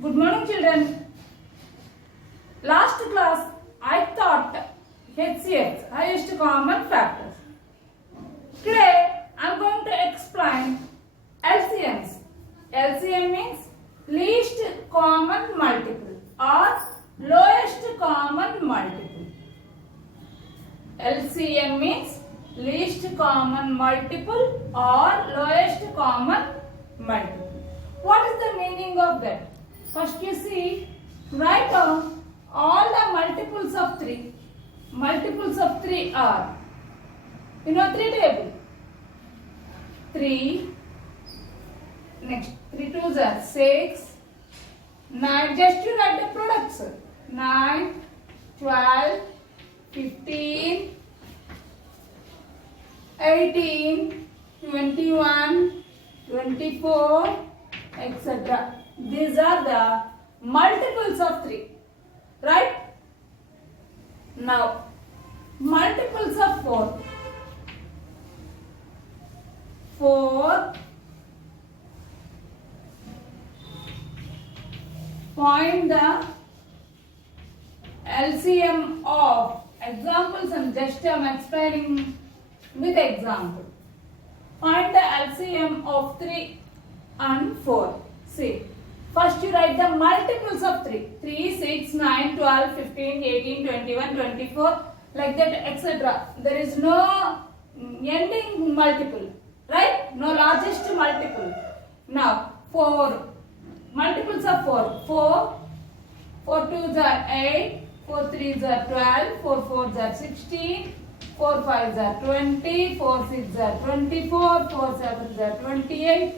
Good morning, children. Last class I taught HCX, highest common factors. Today I am going to explain LCMs. LCM means least common multiple or lowest common multiple. LCM means least common multiple or lowest common multiple. What is the meaning of that? First you see, write down all the multiples of 3. Multiples of 3 are, 3 table. 3, next 3 2s are 6, 9, just you write the products. 9, 12, 15, 18, 21, 24, etc. These are the multiples of 3, right? Now, multiples of 4. 4, find the LCM of examples, and just I am explaining with example. Find the LCM of 3 and 4. See, first you write the multiples of 3. 3, 6, 9, 12, 15, 18, 21, 24, like that, etc. There is no ending multiple, right? No largest multiple. Now, 4. Multiples of 4. 4, 4 2s are 8, 4 3s are 12, 4 4s are 16, 4 5s are 20, 4 6s are 24, 4 7s are 28,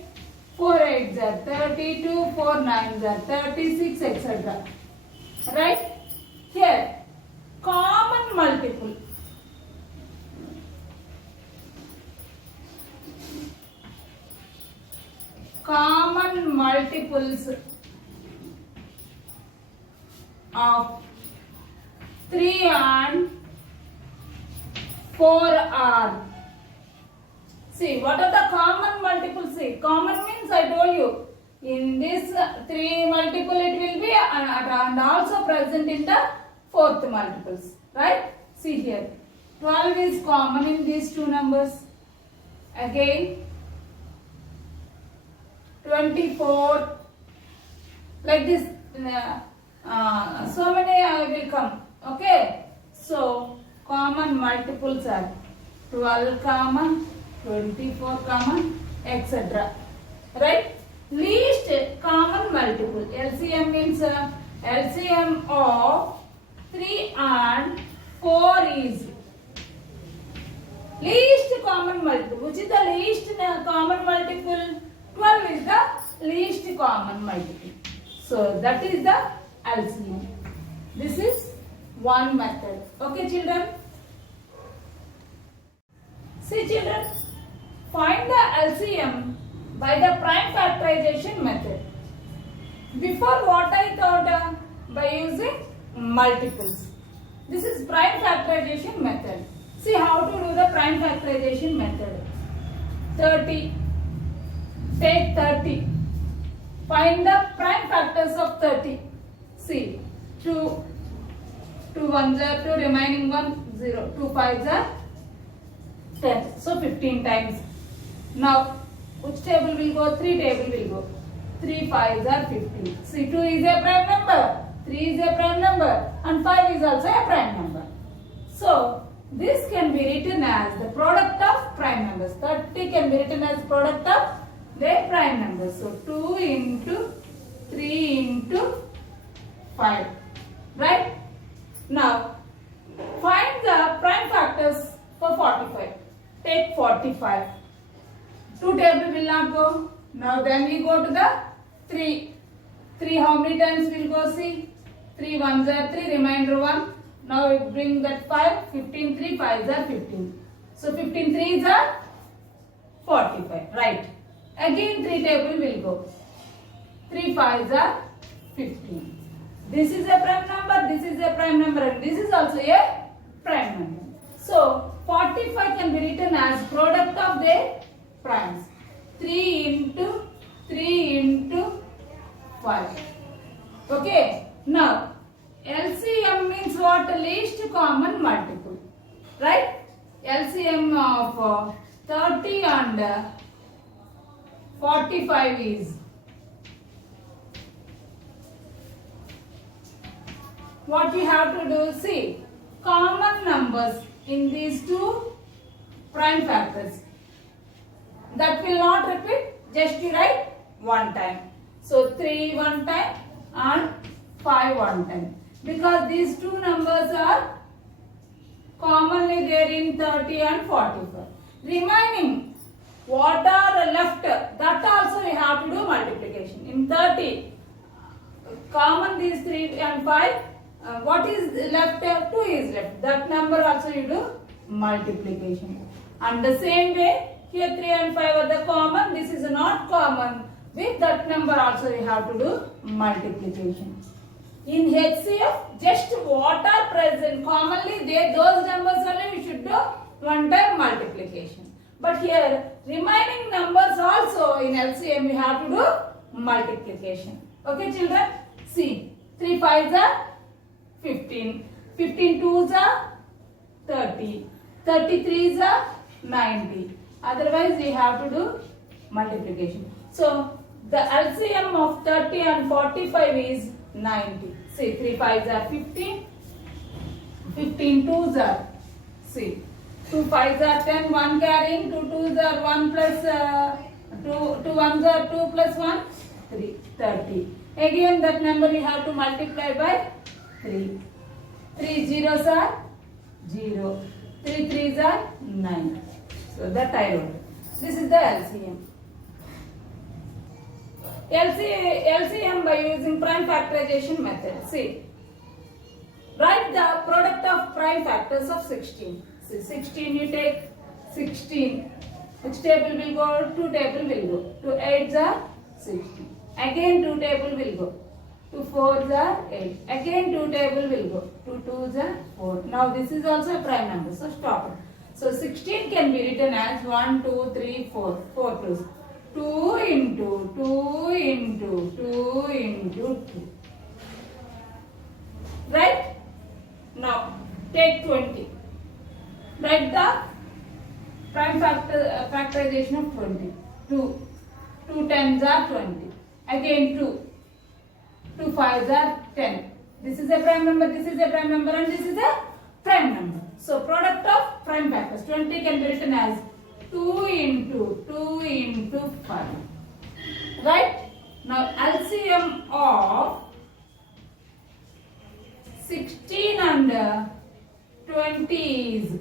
4 8s are 32, 4 9s are 36, etc. Right? Here, common multiple. Common multiples of 3 and 4 are. See, what are the common multiples? See, common means I told you, in this 3 multiple it will be and also present in the 4th multiples, right? See here, 12 is common in these two numbers. Again, 24, like this, so many will come, okay? So, common multiples are 12 common, 24 common, etc. Right? Least common multiple. LCM means LCM of 3 and 4 is least common multiple. Which is the least common multiple? 12 is the least common multiple. So that is the LCM. This is one method. Okay, children? See, children, find the LCM by the prime factorization method. Before what I thought by using multiples. This is prime factorization method. See how to do the prime factorization method. 30. Take 30. Find the prime factors of 30. See, 2 1s are 2, remaining 1 0, 2 5s are 10. So 15 times. Now, which table will go? 3 table will go. 3 5s are 15. See, 2 is a prime number, 3 is a prime number, and 5 is also a prime number. So, this can be written as the product of prime numbers. 30 can be written as product of their prime numbers. So, 2 into 3 into 5. Right? Now, find the prime factors for 45. Take 45. 2 table will not go. Now then we go to the 3. 3 how many times will go? See. 3 1s are 3, remainder 1. Now we bring that 5. 15 3 5s are 15. So 15 3s are 45. Right. Again 3 table will go. 3 5s are 15. This is a prime number, this is a prime number, and this is also a prime number. So 45 can be written as product of their primes. 3 into 3 into 5. Okay. Now LCM means what? Least common multiple, right? LCM of 30 and 45 is what you have to do. See, common numbers in these two prime factors that will not repeat, just you write one time. So 3 one time and 5 one time, because these two numbers are commonly there in 30 and 45. Remaining what are left, that also we have to do multiplication. In 30 common these 3 and 5, what is left? 2 is left. That number also you do multiplication. And the same way here 3 and 5 are the common. This is not common. With that number also you have to do multiplication. In HCF, just what are present commonly there, those numbers only we should do one time multiplication. But here remaining numbers also in LCM we have to do multiplication. Okay children? See, 3 5s are 15, 15 2s are 30, 33s are 90. Otherwise we have to do multiplication. So the LCM of 30 and 45 is 90. See, 3 5s are 15, 15 2s are, see, 2 5s are 10, 1 carrying, 2 2s are 1 plus 2 1s are 2 plus 1, 3, 30. Again that number we have to multiply by 3. 3 zeros are 0, 3 3s are 9. So that I wrote. This is the LCM. LCM by using prime factorization method. See, write the product of prime factors of 16. See, 16 you take 16. Which table will go? 2 table will go. 2 8s are 16. Again 2 table will go. 2 4s are 8. Again 2 table will go. 2 2s are 4. Now this is also a prime number. So stop it. So 16 can be written as 1 2 3 4. 4 2s. 2 into 2 into 2 into 2. Right? Now take 20. Write the prime factorization of 20. 2. 2 tens are 20. Again 2. 2 5s are 10. This is a prime number, this is a prime number, and this is a prime number. So product of prime factors 20 can be written as 2 into 5. Right? Now LCM of 16 and 20 is,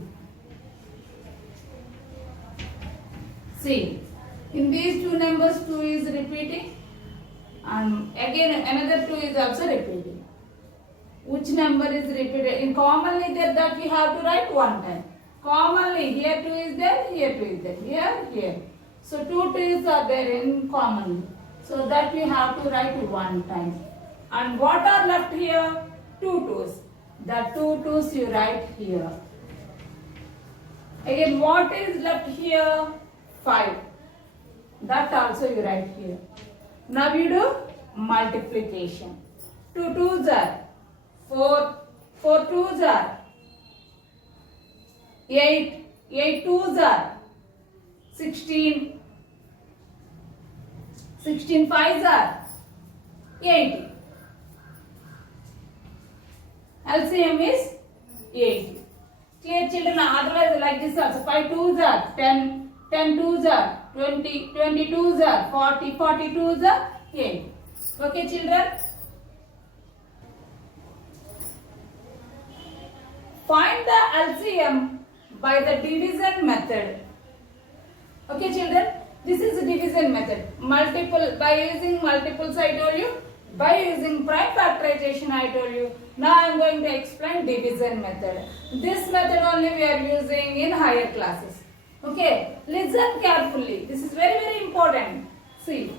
see, in these two numbers 2 is repeating and again another 2 is also repeating. Which number is repeated? In commonly there that we have to write one time. Commonly here 2 is there, here 2 is there, here. So 2 2s are there in commonly. So that we have to write one time. And what are left here? 2 2s. The 2 2s you write here. Again what is left here? 5. That also you write here. Now you do multiplication. 2 2s are 4. 4 2s are 8. 8 2s are 16. 16 5s are 80. LCM is 80. Clear children? Otherwise like this also. 5 2s are 10. 10 2s are 20. 20 2s are 40. 40 2s are 80. Okay children? Find the LCM by the division method. Okay children? This is the division method. Multiple, by using multiples I told you. By using prime factorization I told you. Now I am going to explain division method. This method only we are using in higher classes. Okay, listen carefully. This is very very important. See,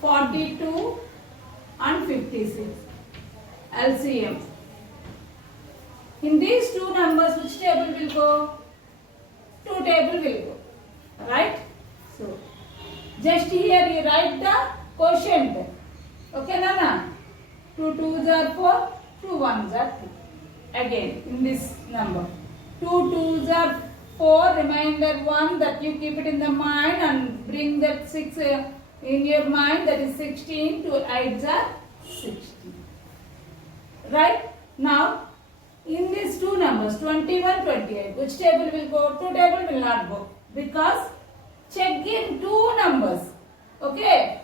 42 and 56. LCM. In these two numbers, which table will go? 2 table will go. Right? So, just here you write the quotient. Okay, Nana? 2 2s are 4, 2 1s are 2. Again, in this number, 2 2s are 4, remainder 1, that you keep it in the mind and bring that 6 in your mind, that is 16, 2 8s are 16. Right? Now, in these two numbers, 21, 28, which table will go? Two table will not go, because check in two numbers. Okay?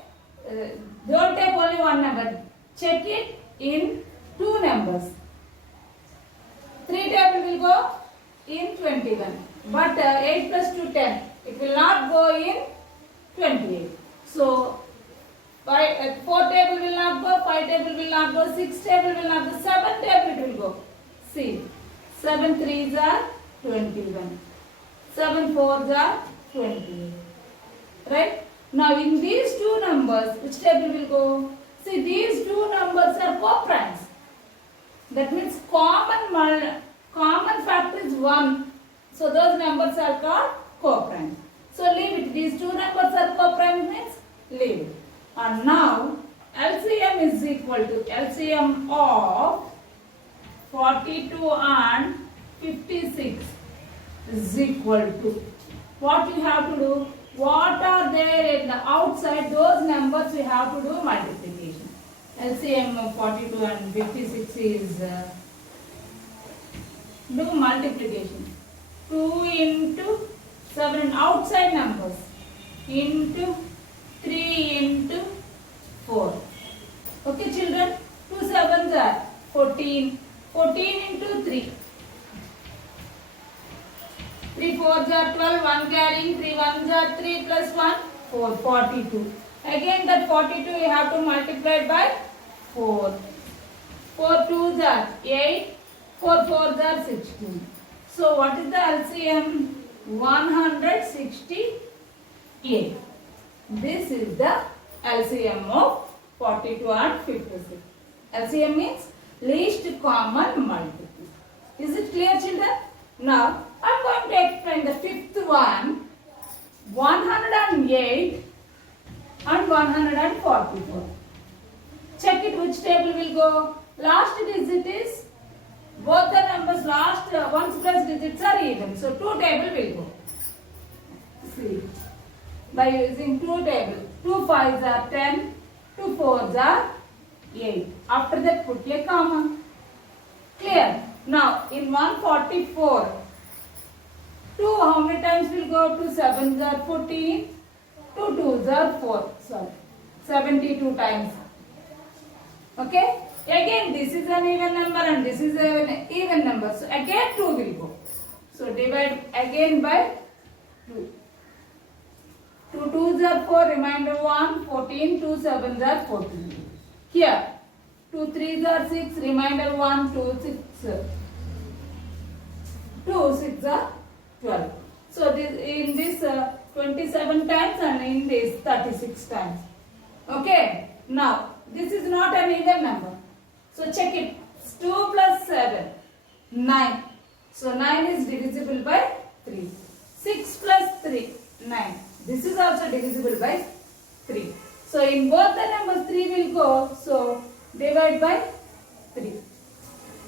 Don't take only one number. Check it in two numbers. 3 table will go in 21. But 8 plus 2, 10. It will not go in 28. So, 4 table will not go, 5 table will not go, 6 table will not go, 7 table it will go. See, 7 3s are 21. 7 4s are 28. Right? Now, in these two numbers, which table will go? See, these two numbers are co-primes. That means common factor is 1. So, those numbers are called co-primes. So, leave it. These two numbers are co-primes means leave it. And now, LCM is equal to LCM of 42 and 56 is equal to, what you have to do? What are there in the outside, those numbers we have to do multiplication. LCM of 42 and 56 is do multiplication. 2 into 7 outside numbers into 3 into 4. Okay children, 2 7s are 14. 14 into 3. 3 4s are 12, 1 carrying, 3 1s are 3 plus 1, 4, 42. Again that 42 you have to multiply by 4. 4 2s are 8, 4 4s are 16. So what is the LCM? 168. This is the LCM of 42 and 56. LCM means least common multiple. Is it clear children? Now I am going to explain the fifth one, 108 and 144. Check it which table will go. Last digit is, both the numbers last ones plus digits are even. So 2 table will go. See, by using 2 table, 2 5s are 10, 2 4s are 8. After that put a comma. Clear? Now in 144, 2 how many times will go? 2 7s are 14, 2 2s are 4. Sorry, 72 times. Okay? Again this is an even number and this is an even number. So again 2 will go. So divide again by 2. 2 2s are 4, remainder 1, 14, 2 7s are 14. Here 2 3s are 6, remainder 1, 2 6. 2 6 are 12. So this, in this 27 times and in this 36 times. Okay. Now this is not an even number. So check it. 2 plus 7, 9. So 9 is divisible by 3. 6 plus 3, 9. This is also divisible by 3. So in both the numbers 3 will go. So divide by 3.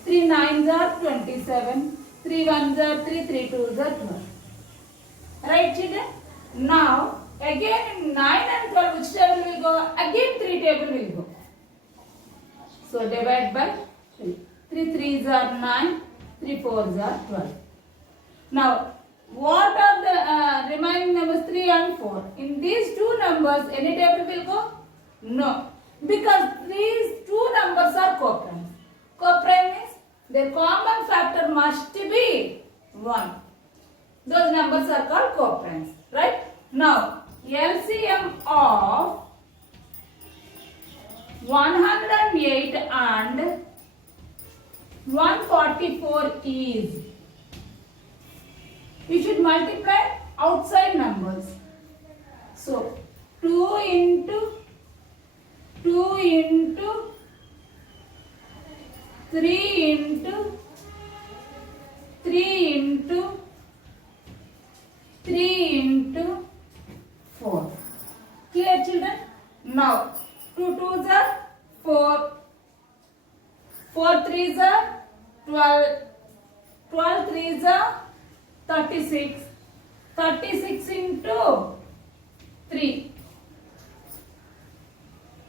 3 9s are 27. 3 1s are 3. 3 2s are 12. Right children? Now again in 9 and 12 which table will go? Again 3 table will go. So divide by 3. 3 3s are 9. 3 4s are 12. Now what are the remaining numbers 3 and 4? In these two numbers any table will go? No. Because these two numbers are co-primes. Co-prime means their common factor must be 1. Those numbers are called co-primes. Right? Now LCM of 108 and 144 is, we should multiply outside numbers. So 2 into 2 into 3 into 3 into 3 into 4. Clear children? Now 2 2s are 4, 4 threes are 12. 12 threes are 36. 36 into 3.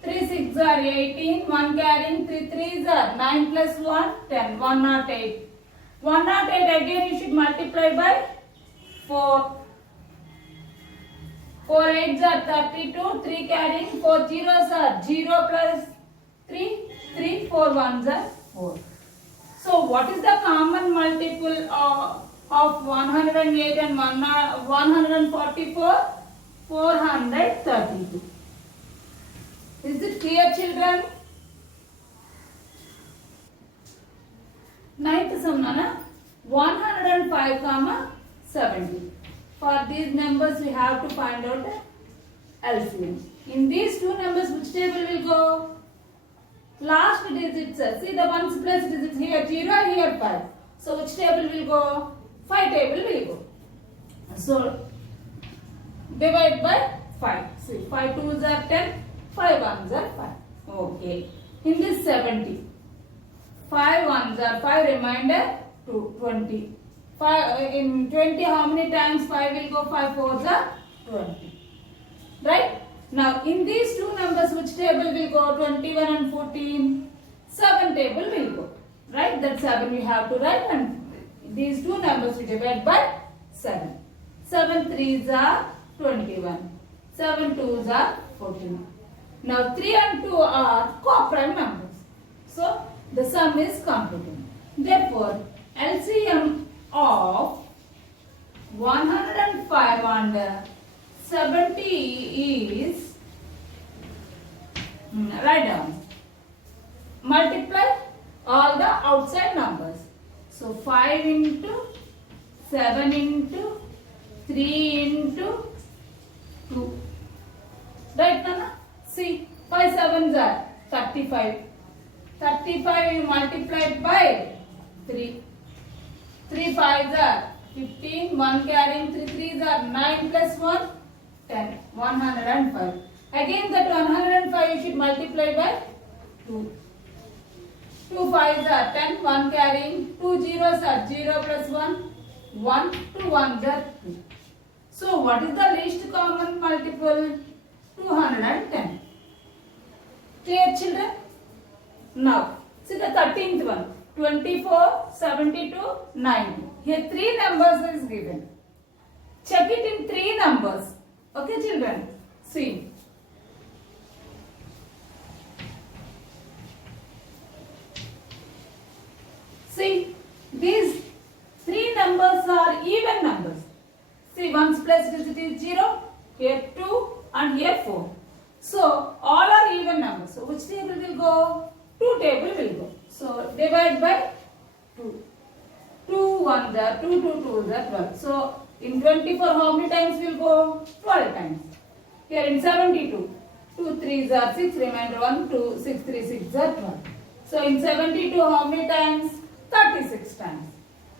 3 6 are 18. 1 carrying 3 threes are 9 plus 1 10. 108. 108 again you should multiply by 4. 4 8s are 32. 3 carrying 4 zeros are 0 plus 3. 3 4 1s are 4. So what is the common multiple of 108 and 144? 432. Is it clear, children? Ninth sum, Nana. 105, 70. For these numbers, we have to find out LCM. In these two numbers, which table will go? Last digits. See the ones plus digits here 0, here 5. So which table will go? 5 table will go. So divide by 5. See 5 2s are 10, 5 1s are 5. Okay. In this 70. 5 1s are 5, remainder 2, 20. 5, in 20 how many times 5 will go? 5 4s are 20. Right? Now in these two numbers which table will go? 21 and 14. 7 table will go. Right? That 7 you have to write, and these two numbers we divide by 7. 7 3s are 21. 7 2s are 14. Now 3 and 2 are co-prime numbers. So the sum is completed. Therefore LCM of 105 and 70 is, write down, multiply all the outside numbers. So 5 into 7 into 3 into 2. Right, Nana? See, 5 7s are 35. 35 you multiplied by 3. 3 5s are 15. 1 carrying 3 3s are 9 plus 1. 10, 105. Again that 105 you should multiply by 2. 2 5s are 10, 1 carrying 2 zeros are 0 plus 1, 1, 2 1s are 2. So what is the least common multiple? 210. Clear, children? Now see the 13th one. 24, 72, 90. Here 3 numbers is given. Check it in 3 numbers. Okay, children, see. See, these 3 numbers are even numbers. See, 1's plus digit is 0, here 2 and here 4. So, all are even numbers. So, which table will go? 2 table will go. So, divide by 2. 2 1s are 2, 2 2s are 12. So, in 24 how many times will go? 12 times. Here in 72, 2 3s are 6, remainder 1, 2, 6 3 6 are 12. So in 72 how many times? 36 times.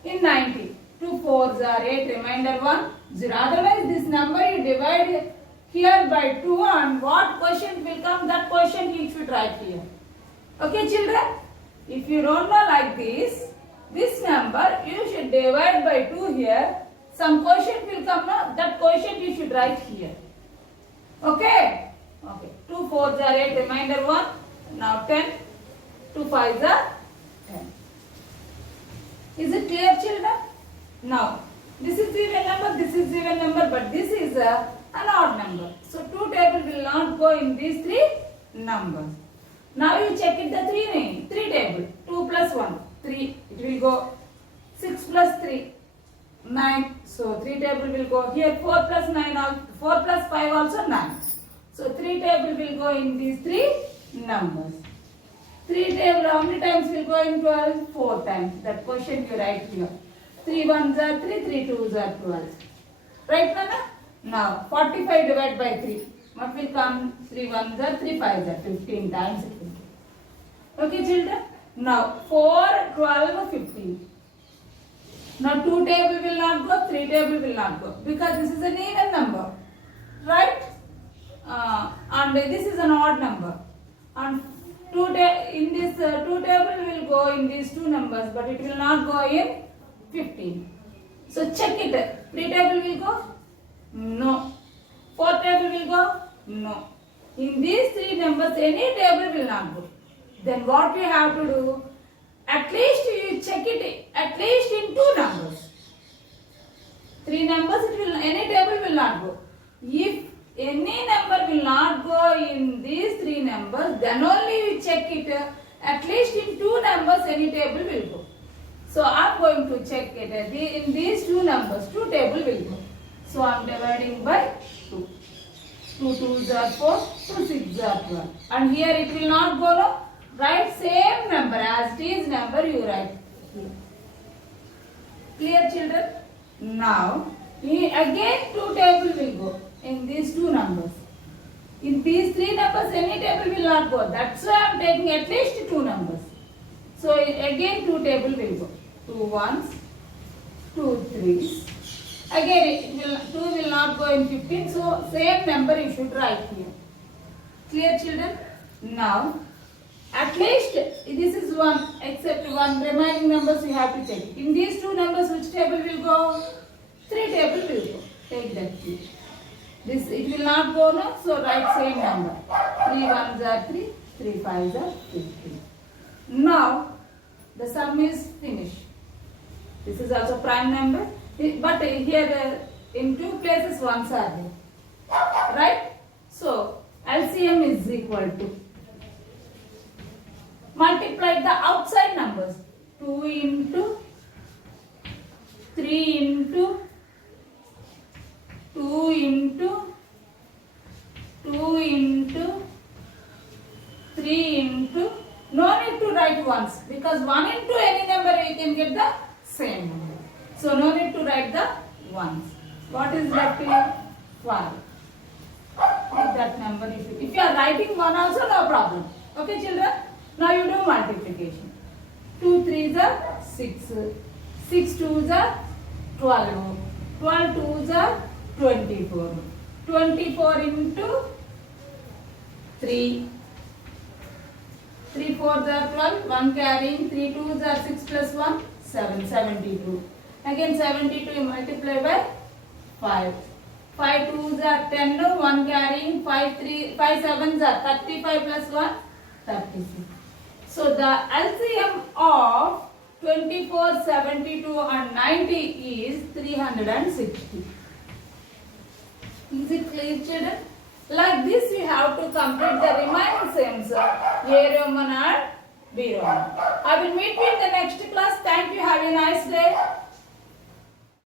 In 90, 2 4s are 8, remainder 1, 0. Otherwise this number you divide here by 2 and what quotient will come, that quotient you should write here. Okay, children? If you don't know like this number you should divide by 2 here. Some quotient will come now, that quotient you should write here. Okay? Okay. 2 4s are 8, remainder 1. Now 10. 2 5s are 10. Is it clear, children? Now, this is even number, this is even number, but this is an odd number. So 2 table will not go in these 3 numbers. Now you check it the 3 table. 2 plus 1, 3. It will go 6 plus 3. 9. So 3 table will go here. 4 plus 9, 4 plus 5 also 9. So 3 table will go in these 3 numbers. 3 table how many times will go in 12? 4 times. That question you write here. 3 1s are 3, 3 2s are 12. Right, Nana? Now 45 divided by 3. What will come? 3 1s are 3 5s are 15 times it will go. Okay, children? Now 4, 12, 15. Now 2 table will not go, 3 table will not go because this is an even number, right? And this is an odd number. And in this 2 table will go in these two numbers, but it will not go in 15. So check it. 3 table will go? No. 4 table will go? No. In these three numbers, any table will not go. Then what we have to do? At least you check it at least in two numbers. Three numbers, any table will not go. If any number will not go in these three numbers, then only you check it. At least in two numbers, any table will go. So I am going to check it. In these two numbers, two table will go. So I am dividing by 2. 2 2s are 4, 2 6s are 12. And here it will not go, no? Write same number as it is number you write here. Clear, children? Now, again 2 table will go in these two numbers. In these three numbers, any table will not go. That's why I am taking at least two numbers. So again 2 table will go. 2 1s, 2 3s. Again 2 will not go in 15. So same number you should write here. Clear, children? Now, at least this is 1, except 1 remaining numbers you have to take. In these two numbers, which table will go? 3 table will go. Take that key. This it will not go, no? So write same number. 3 1s are 3, 3 5s are 15. Now the sum is finished. This is also prime number, but here in two places ones are there, right? So LCM is equal to, multiply the outside numbers, 2 into 3 into 2 into 2 into 3 into, no need to write ones, because 1 into any number you can get the same number. So no need to write the ones. What is left here? 5. Take that number. If you are writing 1 also, no problem. Okay, children? Now you do multiplication. 2 3s are 6. 6 2s are 12. 12 2s are 24. 24 into 3. 3 4s are 12. 1 carrying. 3 2s are 6 plus 1. 7. 72. Again 72 you multiply by 5. 5 2s are 10. 1 carrying. 5 7s are 35 plus 1. 36. So the LCM of 24, 72 and 90 is 360. Is it clear, children? Like this we have to complete the remaining sums, A Roman and B Roman. I will meet you in the next class. Thank you. Have a nice day.